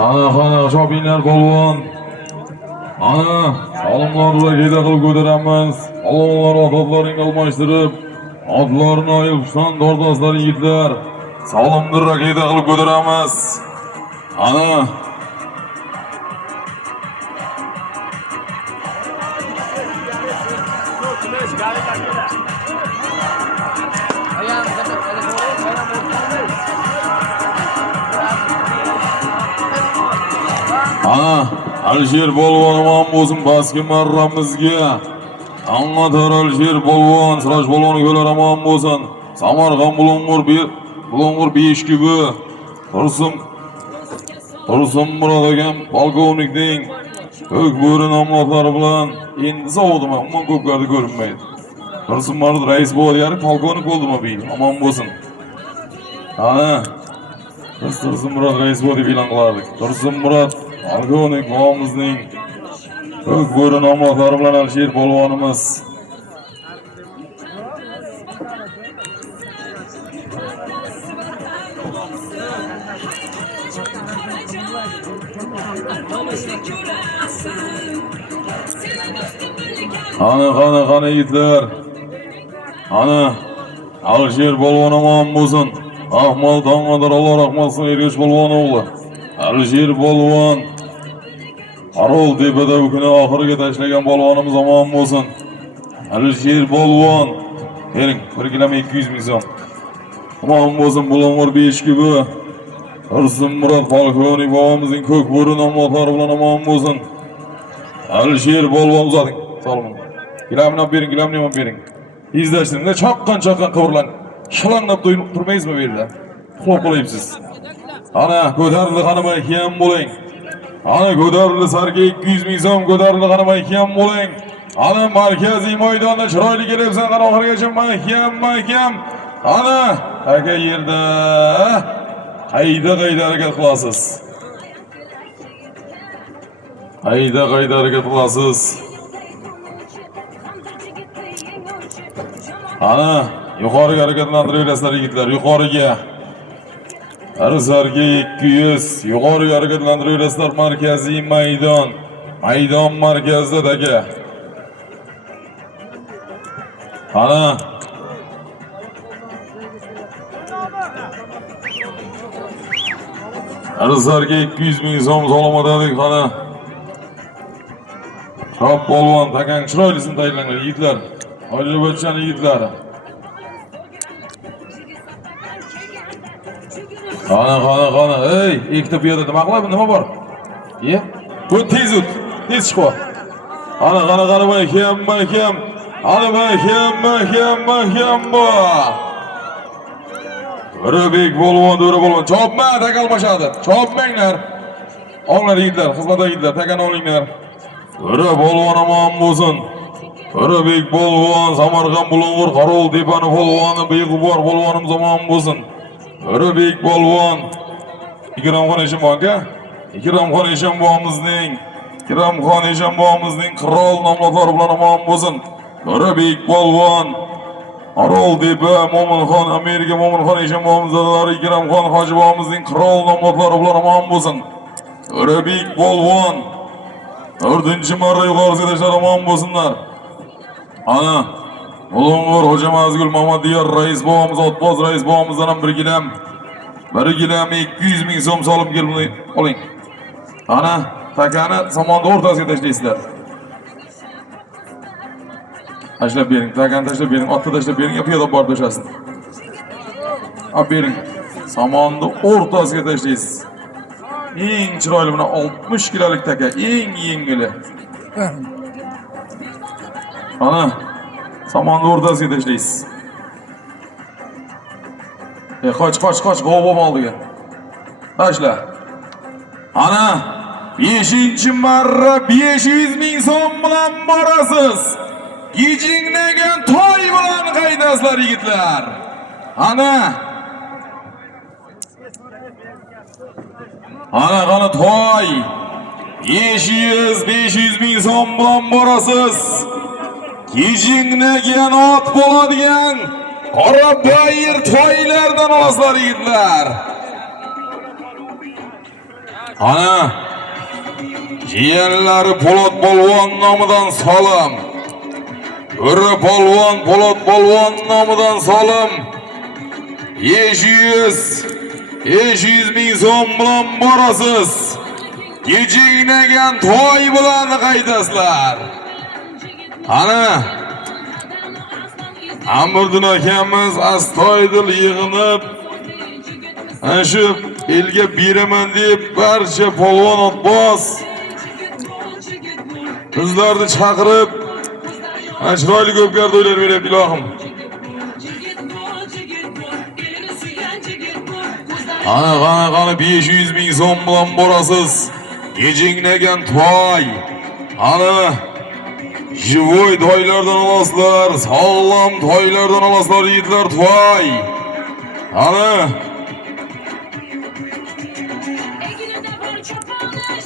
Ana şopinler polvon. Ana salomlarla gede qilib ko'taramiz. Salomlar otlaring almashtirib, otlarni ayilishdan dordozlar yigitlar. Salomlarla gede qilib ko'taramiz. Ana Alisher polvon omon bo'lsin baski marramizga. Anlatar Alisher polvon, Siroj polvon ko'lar omon bo'lsin. Samarqand Bulung'ur 5 gibi. Tursun Murod akam polkovnikning ko'k bo'ri nomlari bilan endi sovdim, umuman ko'plarda ko'rinmaydi. Tursun Murod rais bo'ldi, ya'ni polkovnik bo'ldimi bu yil? Omon bo'lsin. Ana biz Tursun Murod rais bo'ldi deb e'lon qilardik. Tursun Murod polkovnik boğamızning ko'k bo'ri nomlari bilan Alisher polvonimiz. Ana yigitlar. Ana Alisher polvon omon bo'lsin. Ahmal Dangadar Allah rahmatsin Ergash polvon o'g'li. Alisher polvon Qarol tepada bu kuni oxiriga tashlagan polvonimiz omon bo'lsin. Alisher polvon bering 1 kg 200 ming so'm. Omon bo'lsin Bulung'ur 5 gibi. Tursun Murod polkovnik boğamızning ko'k bo'ri nomlari bilan omon bo'lsin. Alisher polvon uzating. Salomon. Gilamni bering, gilamni ham bering. İzlashtiringda chaqqan qivirlan. Shilangab turmaysizmi bu yerda? Uxlab qolaysiz. Ana ko'tarildi xonimay ham bo'ling. Ana ko'tarildi sarga 200 ming so'm ko'tarildi xonimay ham bo'ling. Ana markaziy maydonda chiroyli kelibsan qara oxirigacha mahkam. Ana aka yerda qayda harakat qilasiz. Qayda harakat qilasiz. Ana yuqoriga harakatlantiraveraysizlar yigitlar, yuqoriga. Arzarga 200, yuqoriga harakatlantiraveraysizlar markaziy maydon. Maydon markazida aka. Ana Arzarga 200 ming so'm salomatlik xona. Shop polvon takang chiroylisini tayyorlangan yigitlar. Ojibachchan yigitlar. Qana. Ey, ikkita piyoda nima qiladi? Nima bor? Ye? Bu tez chiqib. Ana mahkam. Ana mahkam bu. O'rabek polvon, chopma, takalmashadi. Chopmanglar. Olinglar yigitlar, xizmatda yigitlar, takani olinglar. O'ra polvon omon bo'lsin. O'rabek polvon, Samarqand Bulung'ur Qarol tepani polvoni, Beg'ubor polvonimiz omon bo'lsin. O'rabek polvon, Ikramxon Eshonbo'g'imizning qirol nomlari bilan omon bo'lsin. O'rabek polvon, Qarol tepa Mo'minxon, Amerika Mo'minxon Eshonbo'g'imiz dadalari Ikramxon hojibo'g'imizning qirol nomlari bilan omon bo'lsin. O'rabek polvon 4-marra yuqorisiga tashlab omon bo'lsinlar. Ana Bulung'ur Hojamazgul Mamadiyar rais boğamız, otboz rais boğamızdan ham 1 kg 200 ming so'm solib kelib oling. Ana takani somonni o'rtasiga tashlaysizlar. Tashlab bering, takani tashlab bering, otni tashlab bering, piyoda borib tashlasin. Olib bering. Somonni o'rtasiga tashlaysiz. Eng chiroyli buni 60 kilolik taka, eng yengili. Ana somonni o'rtasiga tashlaysiz. Qoch, g'ovbom oldiga. Tashla. Ana 5-marra 500 ming so'm bilan borasiz. Gijinglagan toy bilan qaydasizlar yigitlar. Ana toy 500 ming so'm bilan borasiz. Gijinglagan ot bo'ladigan Qora Bayir toy olasizlar yigitlar. Ana jiyanlari Po'lat polvon nomidan salom. O'ra polvon Po'lat polvon nomidan salom. 500 ming so'm bilan borasiz. Kechiknagan to'y bilan qaytasizlar. Ana Amirdin akamiz astoydil yig'inib, ana shu elga beraman deb barcha polvon otboz qizlarni chaqirib, chiroyli ko'pkar to'ylar beryapti ilohim. Ana 500 ming so'm bilan borasiz. Kechiknagan to'y. Ana Jivoy toylardan olasizlar, sog'lom toylardan olasizlar yigitlar to'y. Ana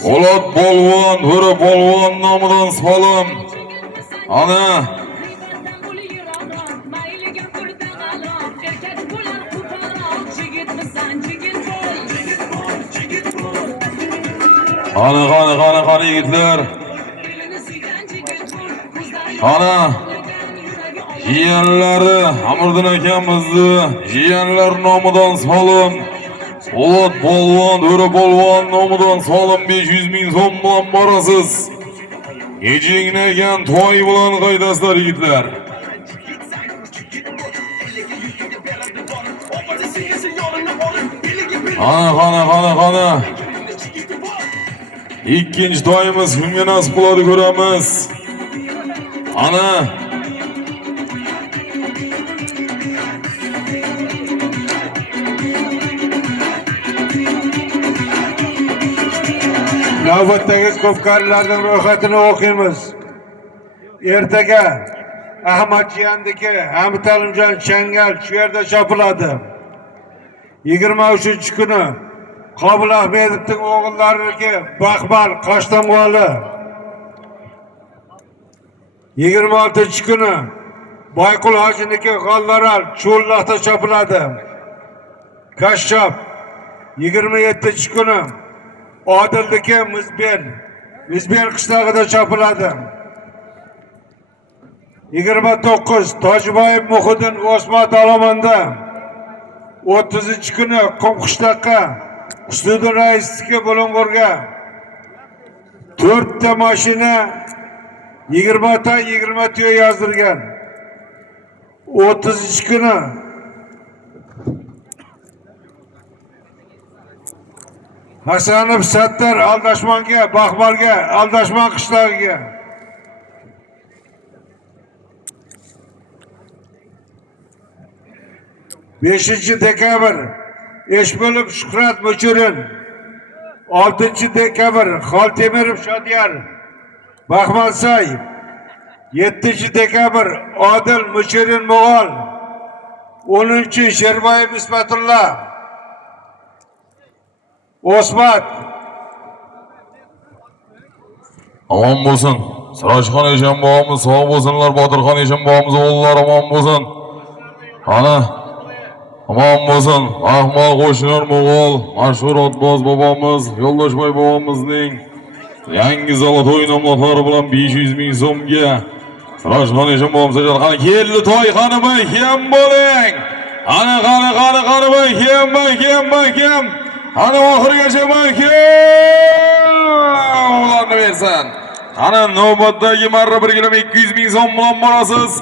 Po'lat polvon, O'ra polvon nomidan salom. Ana Ana yigitlar. Ana jiyanlari Amirdin akamizni jiyanlar nomidan salom. Po'lat polvon, O'ra polvon nomidan salom 500 ming so'm bilan borasiz. Kechiknagan to'y bilan qaytasizlar yigitlar. Ana ikkinchi to'yimiz kimga nasib qiladi ko'ramiz. Ana navbatdagi ko'pkarilarning ro'yxatini o'qiymiz. Ertaga Ahmadjiyandagi Hamid Alimjon Changal shu yerda chopiladi. 23-kuni Qobil Ahmedovning o'g'illariniki Baxmal Qoshtamg'oli. 26-kuni Boyqul hojiniki G'ollaral Cho'lloqda chopiladi. Kashshop 27-kuni Odildagi Mizbel qishlog'ida chopiladi. 29 Tojiboyev Muhiddin Osmon Olomonda. 30-kuni Qumqishloqqa Husniddin raisniki Bulung'urga 4 ta mashina 20 tuya yozdirgan. 30-kuni Hasanov Sattar Aldashmonga, Baxmalga, Aldashmon qishlog'iga. 5-dekabr Eshbolov Shuhrat Muchirin. 6-dekabr Xoltemirov Shodiyar Baxmalsoy. 7-dekabr Odil Muchirin Mo'g'ol. 10-Sherboyev Ismatullo Osmat. Omon bo'lsin. Sirojxon Eshonbobomiz sog' bo'lsinlar. Botirxon Eshonbobomiz o'g'illari omon bo'lsin. Ana omon bo'lsin. Ahmol qo'shnilar Mo'g'ol, mashhur otboz bobomiz, Yo'ldoshboy bobomizning yangi zala to'y nomlari bilan 500 ming so'mga Sirojxon Eshonbobomiz qani keldi to'y xonimay kim bo'ling. Ana qani kim. Ana oxirigacha ularni bersin. Ana navbatdagi marra 1 kilo 200 ming so'm bilan borasiz.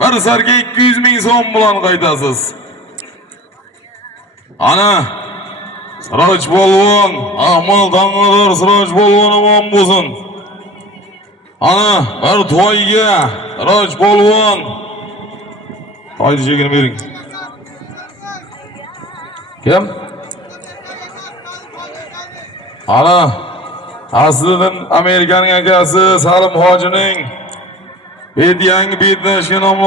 Bir sarga 200 ming so'm bilan qaytasiz. Ana Siroj polvon, Ahmol Dangador Siroj polvon omon bo'lsin. Ana bir to'yga Siroj polvon to'y chegini bering. Kim? Ana aslidan Amerikaning akasi Salim hojining yangi betnashga nomli